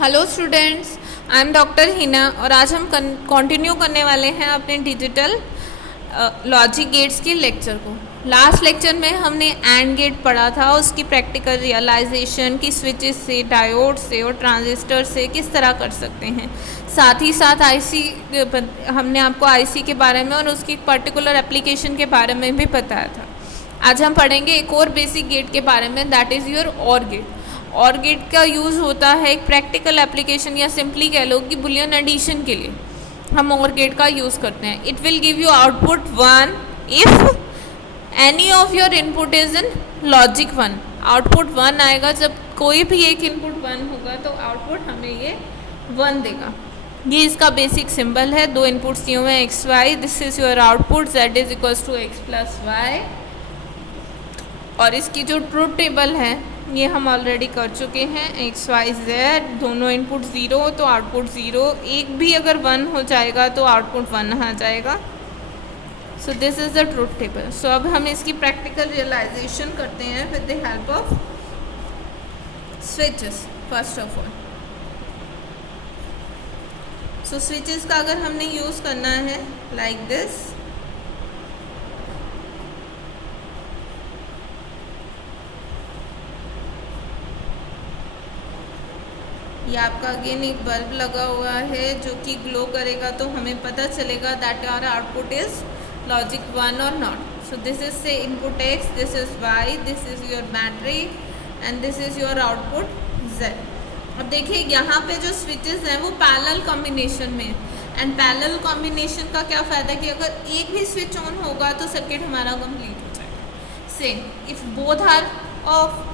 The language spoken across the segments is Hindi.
Hello students, I am doctor Hina और आज हम कंटिन्यू करने वाले हैं अपने डिजिटल लॉजिक गेट्स के लेक्चर को। लास्ट लेक्चर में हमने एंड गेट पढ़ा था, उसकी प्रैक्टिकल रियलाइजेशन की स्विचेस से, डायोड से और ट्रांजिस्टर से किस तरह कर सकते हैं। साथ ही साथ आईसी हमने आपको आईसी के बारे में और उसकी पर्टिकुलर एप्लीकेशन के बारे में भी बताया था। आज हम पढ़ेंगे एक और बेसिक गेट के बारे में, that is your OR gate. OR gate का यूज़ होता है एक प्रैक्टिकल एप्लीकेशन या सिंपली कह लो कि बुलियन एडिशन के लिए हम और गेट का यूज़ करते हैं। It will give you output 1 if any of your input is in logic 1। Output 1 आएगा जब कोई भी एक इनपुट 1 होगा तो आउटपुट हमें ये 1 देगा। ये इसका बेसिक सिंबल है। दो इनपुट्स दिए हुए हैं X Y, this is your output z is equals to X plus Y. और इसकी जो ट्रूथ टेबल है ये हम ऑलरेडी कर चुके हैं। एक्स वाई जेड दोनों इनपुट 0 तो आउटपुट 0, एक भी अगर 1 हो जाएगा तो आउटपुट 1 आ जाएगा। So this is the truth table. So अब हम इसकी प्रैक्टिकल रियलाइजेशन करते हैं with the help of switches. First of all so switches का अगर हमने यूज़ करना है लाइक दिस, ये आपका अगेन एक बल्ब लगा हुआ है जो कि ग्लो करेगा तो हमें पता चलेगा that our output is logic 1 और not. So this is say input x, this is y, this is your battery and this is your output z। अब देखिए यहाँ पे जो स्विचेस हैं वो पैरेलल कॉम्बिनेशन में, एंड पैरेलल कॉम्बिनेशन का क्या फ़ायदा कि अगर एक भी स्विच ऑन होगा तो सर्किट हमारा कंप्लीट हो जाएगा। Same if both are off,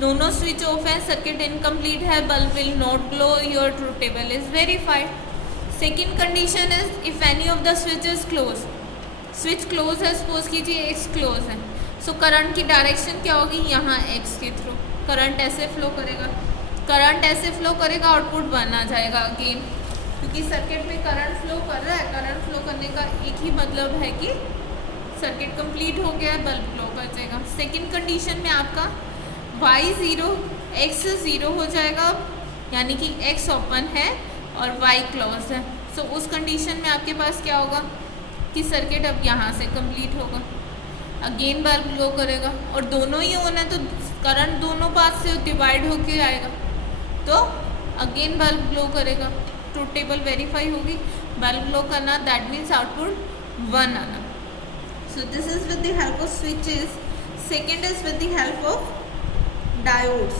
दोनों स्विच ऑफ है, सर्किट इनकम्प्लीट है, bulb will not glow, your truth table is verified. Second condition is if any of the switch is close. Switch close है, सपोज कीजिए एक्स क्लोज है, सो करंट की डायरेक्शन क्या होगी, यहाँ एक्स के थ्रू करंट ऐसे फ्लो करेगा। करंट ऐसे फ्लो करेगा, आउटपुट 1 आ जाएगा अगेन, क्योंकि सर्किट में करंट फ्लो कर रहा है। करंट फ्लो करने का एक ही मतलब है कि सर्किट कंप्लीट हो गया है, बल्ब ग्लो कर जाएगा। सेकेंड कंडीशन में आपका y 0 x 0 हो जाएगा, यानी कि x ओपन है और y क्लोज है। सो उस कंडीशन में आपके पास क्या होगा कि सर्किट अब यहाँ से कंप्लीट होगा। अगेन बल्ब ग्लो करेगा और दोनों ही ऑन है तो करंट दोनों पास से डिवाइड होके आएगा, तो अगेन बल्ब ग्लो करेगा, ट्रूथ टेबल वेरीफाई होगी। बल्ब ग्लो करना दैट मीन्स आउटपुट 1 आना। सो this is with the help of switches. Second is with the help of diodes.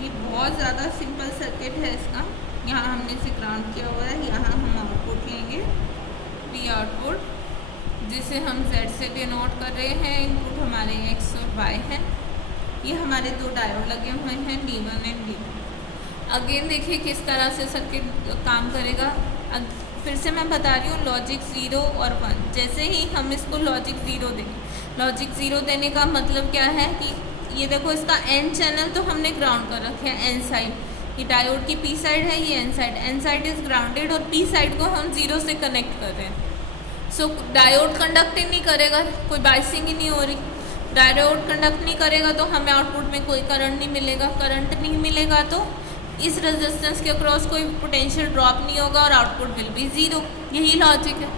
ये बहुत ज़्यादा सिंपल सर्किट है इसका। यहाँ हमने इसे ग्राउंड किया हुआ है, यहाँ हम आउटपुट लेंगे V आउटपुट, जिसे हम Z से डिनोट कर रहे हैं। इनपुट हमारे X और Y हैं। ये हमारे दो डायोड लगे हुए हैं D1 एंड D2। अगेन देखिए किस तरह से सर्किट काम करेगा। फिर से मैं बता रही हूँ, लॉजिक 0 और 1, जैसे ही हम इसको लॉजिक 0 देंगे, लॉजिक 0 देने का मतलब क्या है कि ये देखो इसका एन चैनल तो हमने ग्राउंड कर रखे हैं, एन साइड ये डायोड की पी साइड है, ये एन साइड इज ग्राउंडेड और पी साइड को हम 0 से कनेक्ट कर रहे हैं। सो डायोड कंडक्ट ही नहीं करेगा, कोई बाइसिंग ही नहीं हो रही। डायोड कंडक्ट नहीं करेगा तो हमें आउटपुट में कोई करंट नहीं मिलेगा। करंट नहीं मिलेगा तो इस रेजिस्टेंस के अक्रॉस कोई पोटेंशियल ड्रॉप नहीं होगा और आउटपुट विल बी 0। यही लॉजिक है।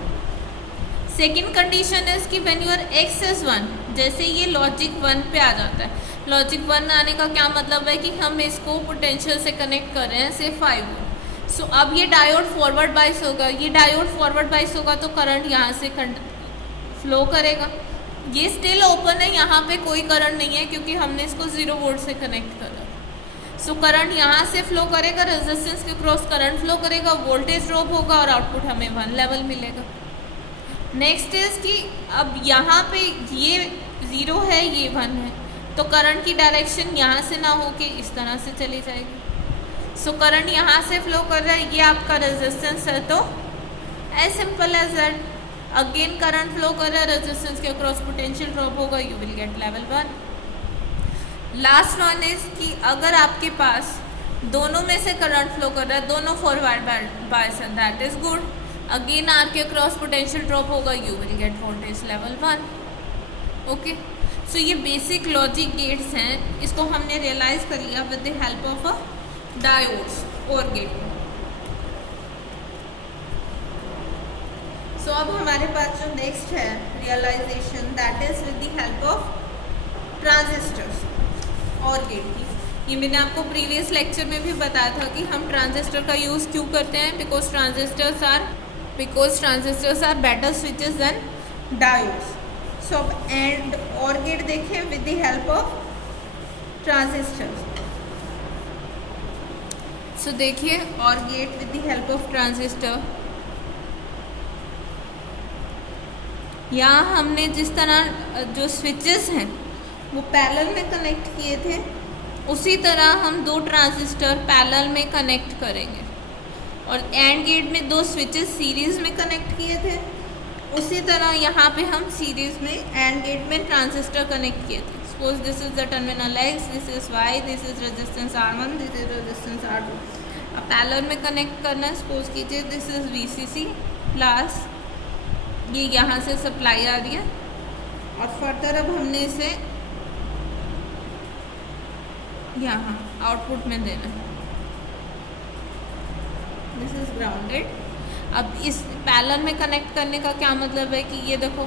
सेकेंड कंडीशन इज कि व्हेन योर x इज 1, जैसे ये लॉजिक 1 पे आ जाता है। लॉजिक 1 आने का क्या मतलब है कि हम इसको पोटेंशियल से कनेक्ट कर रहे हैं, से 5 वोल्ट। सो अब ये डायोड फॉरवर्ड बाइस होगा। ये डायोड फॉरवर्ड बाइस होगा तो करंट यहाँ से फ्लो करेगा। ये स्टिल ओपन है, यहाँ पे कोई करंट नहीं है क्योंकि हमने इसको 0 वोल्ट से कनेक्ट करा। सो करंट यहाँ से फ्लो करेगा, रेजिस्टेंस के क्रॉस करंट फ्लो करेगा, वोल्टेज ड्रॉप होगा और आउटपुट हमें 1 लेवल मिलेगा। नेक्स्ट इज कि अब यहाँ पे ये 0 है, ये 1 है, तो करंट की डायरेक्शन यहाँ से ना होके इस तरह से चली जाएगी। सो करंट यहाँ से फ्लो कर रहा है, ये आपका रेजिस्टेंस है, तो as simple as that. Again current flow कर रहा है, रेजिस्टेंस के अक्रॉस पोटेंशियल ड्रॉप होगा, you will get level 1। Last one is कि अगर आपके पास दोनों में से करंट फ्लो कर रहा है, दोनों फॉरवर्ड बायस है, that is good. Again R के क्रॉस पोटेंशियल ड्रॉप होगा, you will get voltage level 1। Okay, so ये बेसिक लॉजिक गेट्स हैं, इसको हमने रियलाइज कर लिया with the help of a diodes OR gate. So अब हमारे पास जो नेक्स्ट है realisation, that is with the help of transistors OR gate की। ये मैंने आपको प्रीवियस लेक्चर में भी बताया था कि हम ट्रांजिस्टर का यूज़ क्यों करते हैं, because transistors are better switches than diodes. So अब एंड और गेट देखें with the help of transistors. So देखिए और gate with the help of transistor, यहाँ हमने जिस तरह जो स्विचेस हैं वो पैरेलल में कनेक्ट किए थे, उसी तरह हम दो ट्रांजिस्टर पैरेलल में कनेक्ट करेंगे। और एंड गेट में दो स्विचेस सीरीज़ में कनेक्ट किए थे, उसी तरह यहाँ पे हम सीरीज़ में एंड गेट में ट्रांजिस्टर कनेक्ट किए थे। Suppose this is the terminal X, this is Y, this is resistance R1, this is resistance R2। अब पैरेलल में कनेक्ट करना है, सपोज कीजिए दिस इज VCC प्लस ये यहाँ से सप्लाई आ रही है, और फर्दर अब हमने इसे यहाँ आउटपुट में देना है, दिस इज ग्राउंडेड। अब इस पैरेलल में कनेक्ट करने का क्या मतलब है कि ये देखो,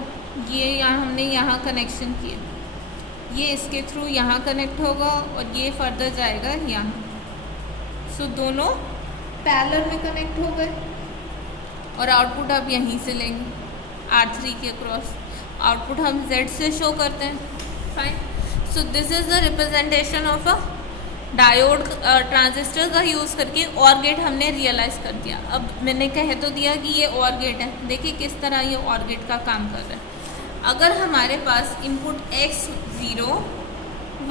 ये यहाँ हमने यहाँ कनेक्शन किया, ये इसके थ्रू यहाँ कनेक्ट होगा और ये फर्दर जाएगा यहाँ। सो दोनों पैरेलल में कनेक्ट हो गए और आउटपुट आप यहीं से लेंगे R3 के क्रॉस। आउटपुट हम Z से शो करते हैं, fine. So this is the representation of a diode. Transistor का यूज़ करके और गेट हमने रियलाइज़ कर दिया। अब मैंने कह तो दिया कि ये और गेट है, देखिए किस तरह ये और गेट का काम कर रहा है। अगर हमारे पास इनपुट X 0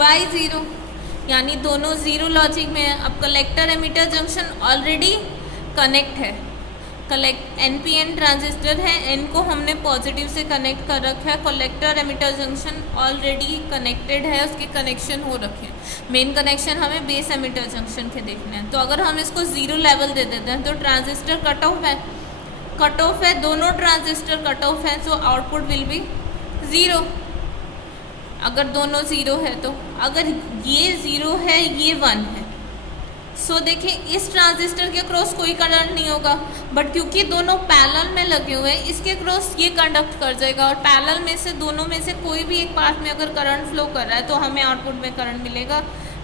Y 0 यानी दोनों ज़ीरो लॉजिक में है। अब collector emitter junction already connect है, NPN ट्रांजिस्टर है, N को हमने पॉजिटिव से कनेक्ट कर रखा है, collector emitter junction already connected है, उसके कनेक्शन हो रखे हैं। मेन कनेक्शन हमें बेस एमिटर जंक्शन के देखना है। तो अगर हम इसको ज़ीरो लेवल दे देते हैं तो ट्रांजिस्टर कट ऑफ है, दोनों ट्रांजिस्टर कट ऑफ है, सो आउटपुट विल बी ज़ीरो। अगर दोनों ज़ीरो है तो, अगर ये ज़ीरो है ये 1 है, सो देखिए इस ट्रांजिस्टर के क्रॉस कोई करंट नहीं होगा, बट क्योंकि दोनों पैरेलल में लगे हुए हैं इसके क्रॉस ये कंडक्ट कर जाएगा। और पैरेलल में से दोनों में से कोई भी एक पाथ में अगर करंट फ्लो कर रहा है तो हमें आउटपुट में करंट मिलेगा।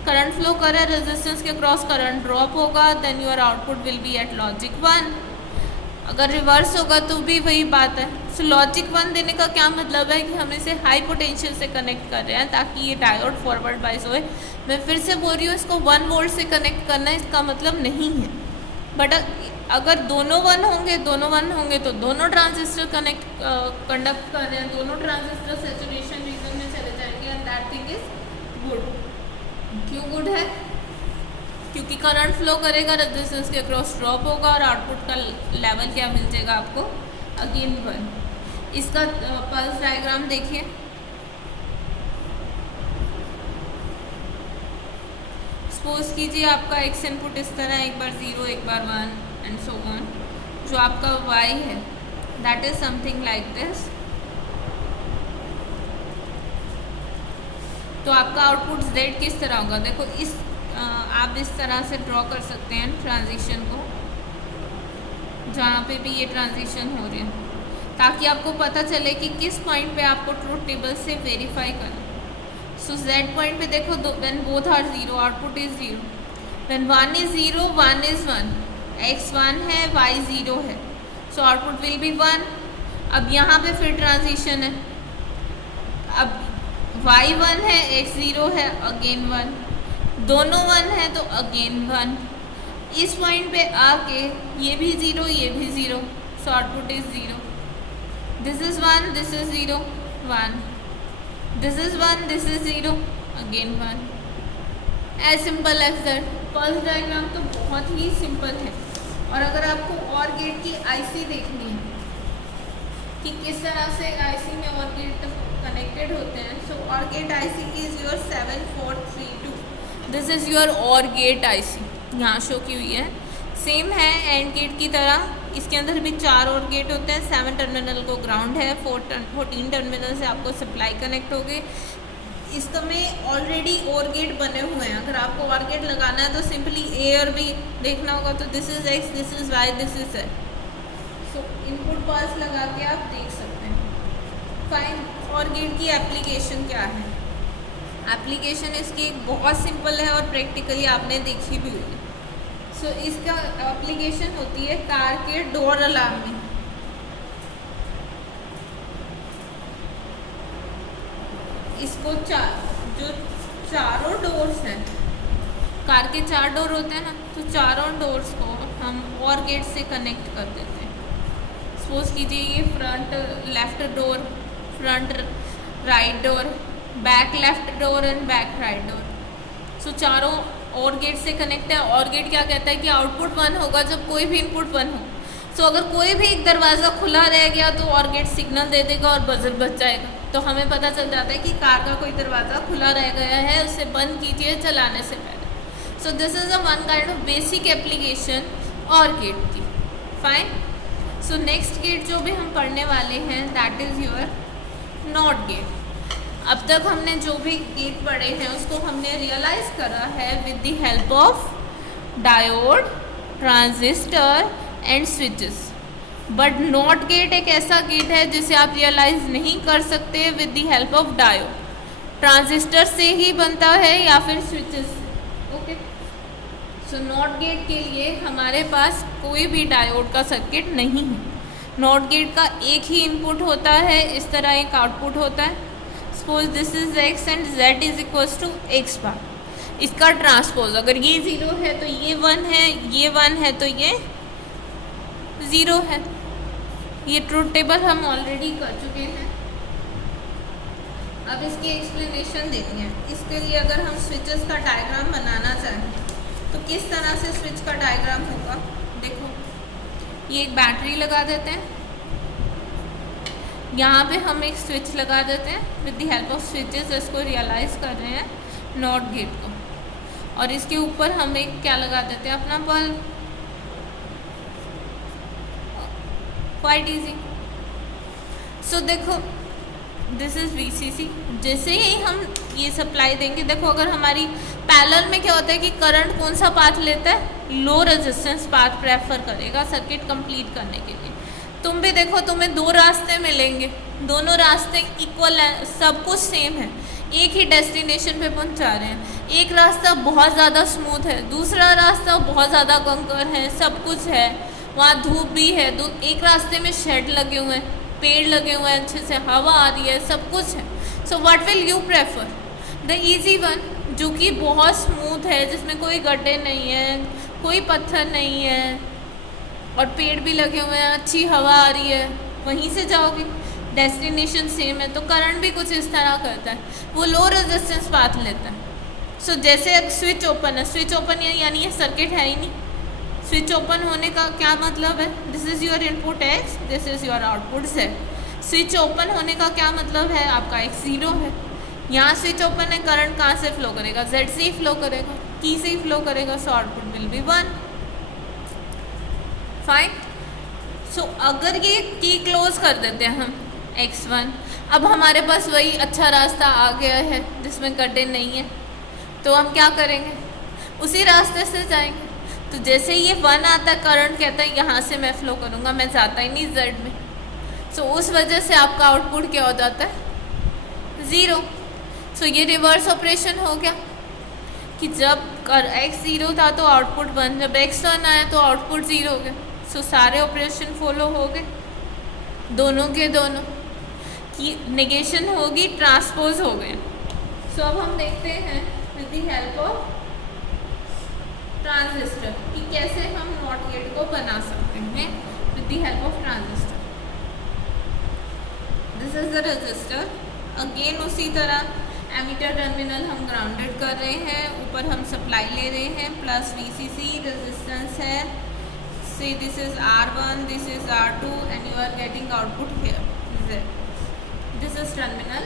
करंट फ्लो कर रहा है, रेजिस्टेंस के क्रॉस करंट ड्रॉप होगा, then your output will be at logic 1। अगर रिवर्स होगा तो भी वही बात है। सो लॉजिक 1 देने का क्या मतलब है कि हम इसे हाई पोटेंशियल से कनेक्ट कर रहे हैं ताकि ये डायोड फॉरवर्ड बाइस होए। मैं फिर से बोल रही हूँ, इसको 1 वोल्ट से कनेक्ट करना इसका मतलब नहीं है, बट अगर दोनों 1 होंगे तो दोनों ट्रांजिस्टर कंडक्ट कर रहे हैं, दोनों ट्रांजिस्टर सैचुरेशन रीजन में चले जाएंगे, and that thing is good. क्यों गुड है? क्योंकि करंट फ्लो करेगा, रेजिस्टेंस के क्रॉस ड्रॉप होगा और आउटपुट का लेवल क्या मिल जाएगा आपको, अगेन 1। इसका पल्स डायग्राम देखिए, सपोज कीजिए आपका एक्स इनपुट इस तरह, एक बार 0 एक बार 1 एंड सो ऑन। जो आपका y है that is something like this. तो आपका आउटपुट Z किस तरह होगा, देखो इस आप इस तरह से ड्रॉ कर सकते हैं ट्रांजिशन को, जहाँ पे भी ये ट्रांजिशन हो रही है, ताकि आपको पता चले कि किस पॉइंट पे आपको ट्रूथ टेबल से वेरीफाई करना। सो Z पॉइंट पे देखो, when both are 0 output is 0, when 1 is 0 1 is 1, X 1 है Y 0 है, सो आउटपुट विल बी 1। अब यहाँ पे फिर ट्रांजिशन है, अब Y 1 है X 0 है, अगेन 1, दोनों 1 है तो अगेन 1। इस पॉइंट पे आके ये भी 0 ये भी 0, so output is 0। This is 1 this is 0 1, this is 1 this is 0 again 1। As simple as that. Pulse diagram तो बहुत ही सिंपल है। और अगर आपको और गेट की IC देखनी है कि किस तरह से IC में और गेट कनेक्टेड होते हैं, so OR gate IC is your 7432। This is your OR gate IC। यहाँ शो की हुई है, सेम है एंड गेट की तरह। इसके अंदर भी 4 और गेट होते हैं। 7 टर्मिनल को ग्राउंड है, 14 टर्मिनल से आपको सप्लाई कनेक्ट होगी। इसमें ऑलरेडी और गेट बने हुए हैं। अगर आपको और गेट लगाना है तो सिंपली ए और बी देखना होगा। तो this is X, this is Y, this is है। सो इनपुट पास लगा के आप देख सकते हैं। फाइन। और गेट की एप्लीकेशन क्या है? एप्लीकेशन इसकी बहुत सिंपल है और प्रैक्टिकली आपने देखी भी हुई है। सो इसका एप्लीकेशन होती है कार के डोर अलार्म में। इसको जो चारों डोर्स हैं, कार के 4 डोर होते हैं ना, तो चारों डोर्स को हम और गेट से कनेक्ट कर देते हैं। सपोज कीजिए ये front left door, front right door, back left door and back right door. So चारों और गेट से कनेक्ट है। और गेट क्या कहता है कि आउटपुट 1 होगा जब कोई भी इनपुट 1 हो। सो अगर कोई भी एक दरवाज़ा खुला रह गया तो और गेट सिग्नल दे देगा और बजर बज जाएगा। तो हमें पता चल जाता है कि कार का कोई दरवाज़ा खुला रह गया है, उसे बंद कीजिए चलाने से पहले। So this is a one kind of basic application और गेट की। फाइन। सो नेक्स्ट गेट जो भी हम पढ़ने वाले हैं that is your not gate. अब तक हमने जो भी गेट पढ़े हैं उसको हमने रियलाइज़ करा है with the help of diode, transistor and switches. But not gate एक ऐसा गेट है जिसे आप रियलाइज़ नहीं कर सकते with the help of diode. Transistor से ही बनता है या फिर स्विचेस से। ओके। सो नॉट गेट के लिए हमारे पास कोई भी डायोड का सर्किट नहीं है। नॉट गेट का एक ही इनपुट होता है, इस तरह एक आउटपुट होता है। Suppose this is x and z is equals to x bar. इसका ट्रांसपोज अगर ये 0 है तो ये 1 है, ये 1 है तो ये 0 है। ये ट्रूथ टेबल हम ऑलरेडी कर चुके हैं। अब इसकी एक्सप्लेनेशन देनी है। इसके लिए अगर हम स्विचेस का डायग्राम बनाना चाहें तो किस तरह से स्विच का डायग्राम होगा? देखो, ये एक बैटरी लगा देते हैं, यहाँ पे हम एक स्विच लगा देते हैं with the help of switches. इसको रियलाइज़ कर रहे हैं नॉट गेट को, और इसके ऊपर हम एक क्या लगा देते हैं, अपना बल्ब। Quite easy. सो देखो, दिस इज़ VCC। जैसे ही हम ये सप्लाई देंगे, देखो अगर हमारी पैरेलल में क्या होता है कि करंट कौन सा पाथ लेता है? लो रेजिस्टेंस पाथ प्रेफर करेगा सर्किट कंप्लीट करने के लिए। तुम भी देखो, तुम्हें 2 रास्ते मिलेंगे, दोनों रास्ते इक्वल है, सब कुछ सेम है, एक ही डेस्टिनेशन पे पहुंचा रहे हैं। एक रास्ता बहुत ज़्यादा स्मूथ है, दूसरा रास्ता बहुत ज़्यादा कंकर है, सब कुछ है, वहाँ धूप भी है। एक रास्ते में शेड लगे हुए हैं, पेड़ लगे हुए हैं, अच्छे से हवा आ रही है, सब कुछ है। So what will you prefer? The easy one, जो कि बहुत स्मूथ है, जिसमें कोई गड्ढे नहीं है, कोई पत्थर नहीं है और पेड़ भी लगे हुए हैं, अच्छी हवा आ रही है, वहीं से जाओगे। डेस्टिनेशन सेम है, तो करंट भी कुछ इस तरह करता है, वो लो रेजिस्टेंस पाथ लेता है। सो जैसे एक स्विच ओपन है, स्विच ओपन यानी ये सर्किट है ही नहीं। स्विच ओपन होने का क्या मतलब है? This is your input x, this is your output z। Switch open होने का क्या मतलब है? आपका x 0 है, यहाँ स्विच ओपन है, करंट कहाँ से फ्लो करेगा? z से ही फ्लो करेगा, की से ही फ्लो करेगा, so output will be 1। Fine. So अगर ये की क्लोज कर देते हैं हम x1, अब हमारे पास वही अच्छा रास्ता आ गया है जिसमें गड्ढे नहीं है, तो हम क्या करेंगे? उसी रास्ते से जाएंगे। तो जैसे ये 1 आता है, करंट कहता है यहाँ से मैं फ्लो करूँगा, मैं जाता ही नहीं z में। सो उस वजह से आपका आउटपुट क्या हो जाता है? 0। सो ये रिवर्स ऑपरेशन हो गया कि जब x 0 था तो आउटपुट 1, जब x 1 आया तो आउटपुट 0 हो गया। सो सारे ऑपरेशन फॉलो हो गए, दोनों के दोनों की नेगेशन होगी, ट्रांसपोज हो गए। सो अब हम देखते हैं with the help of transistor कि कैसे हम नॉट गेट को बना सकते हैं with the help of transistor. This is the register. Again उसी तरह एमीटर टर्मिनल हम ग्राउंडेड कर रहे हैं, ऊपर हम सप्लाई ले रहे हैं, प्लस VCC रेजिस्टेंस है। Say this is R1, this is R2 and you are getting output here Z. This is terminal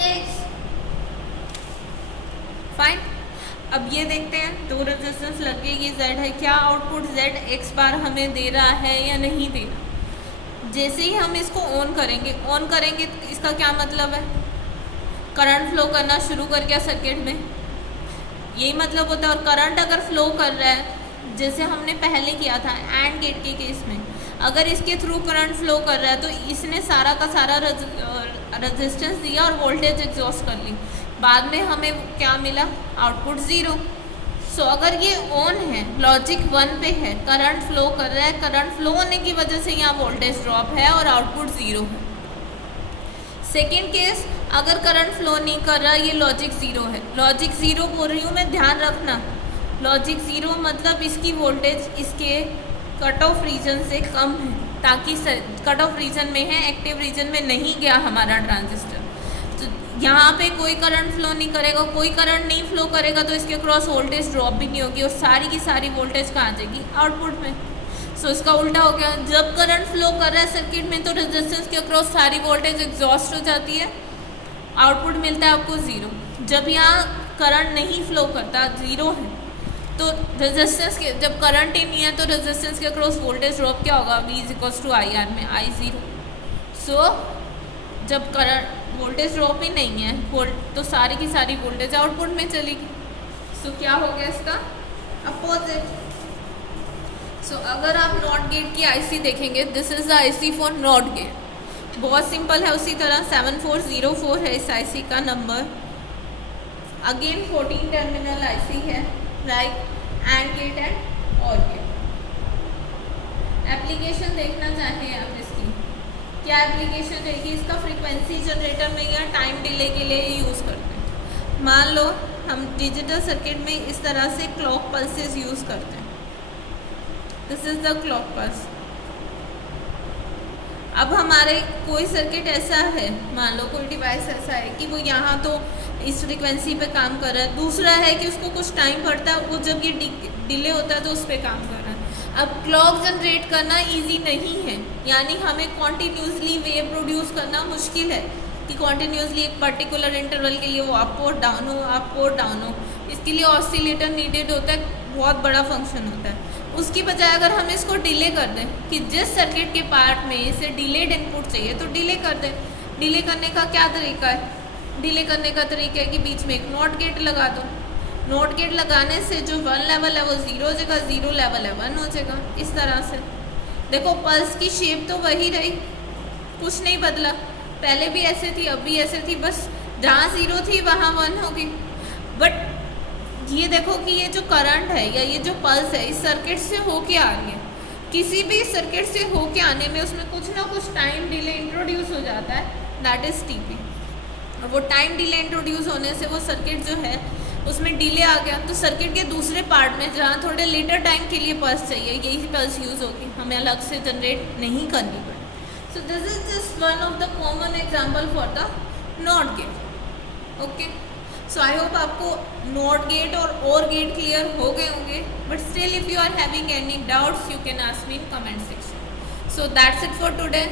X. Fine. अब ये देखते हैं, 2 रेजिस्टेंस लग गए, ये Z है, क्या आउटपुट Z X बार हमें दे रहा है या नहीं दे रहा। जैसे ही हम इसको ऑन करेंगे तो इसका क्या मतलब है, करंट फ्लो करना शुरू कर गया सर्किट में, यही मतलब होता है। और करंट अगर फ्लो कर रहा है, जैसे हमने पहले किया था एंड गेट के केस में, अगर इसके थ्रू करंट फ्लो कर रहा है तो इसने सारा का सारा रेजिस्टेंस दिया और वोल्टेज एग्जॉस्ट कर ली, बाद में हमें क्या मिला, आउटपुट 0। सो अगर ये ऑन है, लॉजिक 1 पे है, करंट फ्लो कर रहा है, करंट फ्लो होने की वजह से यहाँ वोल्टेज ड्रॉप है और आउटपुट 0 है। सेकेंड केस, अगर करंट फ्लो नहीं कर रहा, ये लॉजिक 0 है, लॉजिक 0 बोल रही हूँ मैं, ध्यान रखना, लॉजिक 0 मतलब इसकी वोल्टेज इसके कट ऑफ रीजन से कम है, ताकि कट ऑफ रीजन में है, एक्टिव रीजन में नहीं गया हमारा ट्रांजिस्टर। तो यहाँ पे कोई करंट फ्लो नहीं करेगा, कोई करंट नहीं फ्लो करेगा तो इसके क्रॉस वोल्टेज ड्रॉप भी नहीं होगी और सारी की सारी वोल्टेज कहाँ आ जाएगी, आउटपुट में। सो इसका उल्टा हो गया, जब करंट फ्लो कर रहा है सर्किट में तो रेजिस्टेंस के अक्रॉस सारी वोल्टेज एग्जॉस्ट हो जाती है, आउटपुट मिलता है आपको 0। जब यहाँ करंट नहीं फ्लो करता, 0 है, तो रेजिस्टेंस के, जब करंट ही नहीं है तो रेजिस्टेंस के अक्रॉस वोल्टेज ड्रॉप क्या होगा, V=IR में I0। सो जब करंट वोल्टेज ड्रॉप ही नहीं है तो सारी की सारी वोल्टेज आउटपुट में चलेगी। सो क्या हो गया इसका अपोजिट। सो अगर आप नॉट गेट की आईसी देखेंगे, this is the IC for not gate, बहुत सिंपल है। उसी तरह 7404 है इस आईसी का नंबर। अगेन 14 टर्मिनल आईसी है, लाइक एंड गेट एंड और गेट। एप्लीकेशन देखना चाहें आप इसकी, क्या एप्लीकेशन रहेगी, इसका फ्रीक्वेंसी जनरेटर में या टाइम डिले के लिए यूज़ करते हैं। मान लो हम डिजिटल सर्किट में इस तरह से क्लॉक पल्सेस यूज़ करते हैं, this is the clock pulse. अब हमारे कोई सर्किट ऐसा है, मान लो कोई डिवाइस ऐसा है कि वो यहाँ तो इस फ्रीक्वेंसी पे काम कर रहा है, दूसरा है कि उसको कुछ टाइम पड़ता है, वो जब ये डिले होता है तो उस पर काम कर रहा है। अब क्लॉक जनरेट करना इजी नहीं है, यानी हमें कॉन्टीन्यूसली वेव प्रोड्यूस करना मुश्किल है कि कॉन्टीन्यूसली एक पर्टिकुलर इंटरवल के लिए वो अप और डाउन हो, अप और डाउन हो। इसके लिए ऑसिलेटर नीडेड होता है, बहुत बड़ा फंक्शन होता है। उसकी बजाय अगर हम इसको डिले कर दें कि जिस सर्किट के पार्ट में इसे डिलेड इनपुट चाहिए तो डिले कर दें। डिले करने का क्या तरीका है, डिले करने का तरीका है कि बीच में एक नॉट गेट लगा दो। नॉट गेट लगाने से जो 1 लेवल है वो 0 हो जाएगा, 0 लेवल है 1 हो जाएगा। इस तरह से देखो, पल्स की शेप तो वही रही, कुछ नहीं बदला, पहले भी ऐसे थी अब भी ऐसे थी, बस जहाँ 0 थी वहाँ 1 होगी। बट ये देखो कि ये जो करंट है या ये जो पल्स है इस सर्किट से होके आ रही है, किसी भी सर्किट से होके आने में उसमें कुछ ना कुछ टाइम डिले इंट्रोड्यूस हो जाता है, दैट इज़ TP। और वो टाइम डिले इंट्रोड्यूस होने से वो सर्किट जो है उसमें डिले आ गया, तो सर्किट के दूसरे पार्ट में जहाँ थोड़े लेटर टाइम के लिए पल्स चाहिए, यही पल्स यूज़ होगी, हमें अलग से जनरेट नहीं करनी पड़े। So this is just one of the common example for the NOT gate. Okay, so I hope आपको NOT gate OR gate clear हो गए होंगे, but still if you are having any doubts you can ask me in comment section. So that's it for today.